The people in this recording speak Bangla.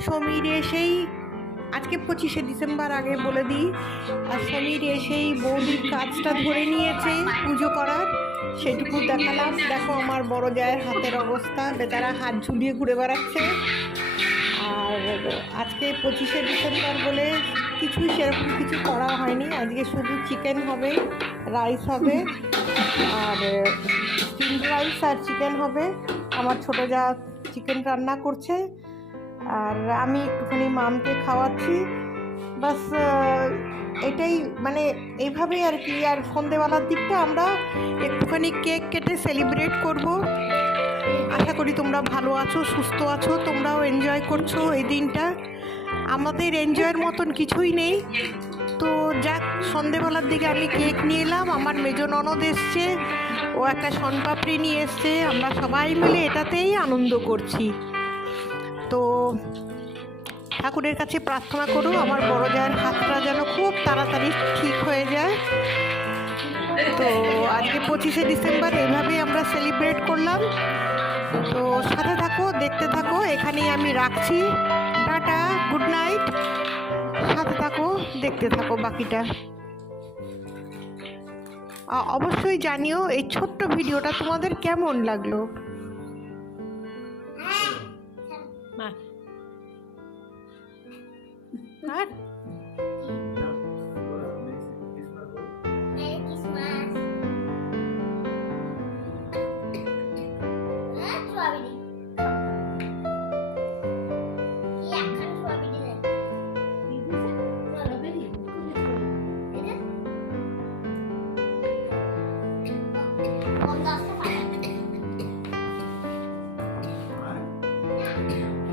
সমীর এসেই, আজকে পঁচিশে ডিসেম্বর, আগে বলে দিই। আর সমীর এসেই বৌদির কাজটা ধরে নিয়েছে, পুজো করার। সেটুকু দেখালাম। দেখো আমার বড় জায়ের হাতের অবস্থা। বেচারা হাত ঝুলিয়ে ঘুরে বেড়াচ্ছে। আর আজকে পঁচিশে ডিসেম্বর বলে কিছুই সেরকম কিছু করা হয়নি। আজকে শুধু চিকেন হবে, রাইস হবে, আর স্টিম রাইস আর চিকেন হবে। আমার ছোটো যা চিকেন রান্না করছে। আর আমি একটুখানি মামকে খাওয়াচ্ছি। বাস এটাই মানে এইভাবেই আর কি। আর সন্ধেবেলার দিকটা আমরা একটুখানি কেক কেটে সেলিব্রেট করব। আশা করি তোমরা ভালো আছো, সুস্থ আছো, তোমরাও এনজয় করছ এই দিনটা। আমাদের এনজয়ের মতন কিছুই নেই। তো যাক, সন্ধেবেলার দিকে আমি কেক নিয়ে এলাম। আমার মেজো ননদ এসছে। ও একটা শনপাপড়ি নিয়ে এসছে, আমরা সবাই মিলে এটাতেই আনন্দ করছি। তো ঠাকুরের কাছে প্রার্থনা করো, আমার বড় জায়ের হাতটা যেন খুব তাড়াতাড়ি ঠিক হয়ে যায়। তো আজকে পঁচিশে ডিসেম্বর এইভাবেই আমরা সেলিব্রেট করলাম। তো সাথে থাকো, দেখতে থাকো, এখানেই আমি রাখছি। Tata, good night. সাথে থাকো, দেখতে থাকো বাকিটা। অবশ্যই জানিও এই ছোট্ট ভিডিওটা তোমাদের কেমন লাগল? আর- ও, ও, দশটা পাতা। না,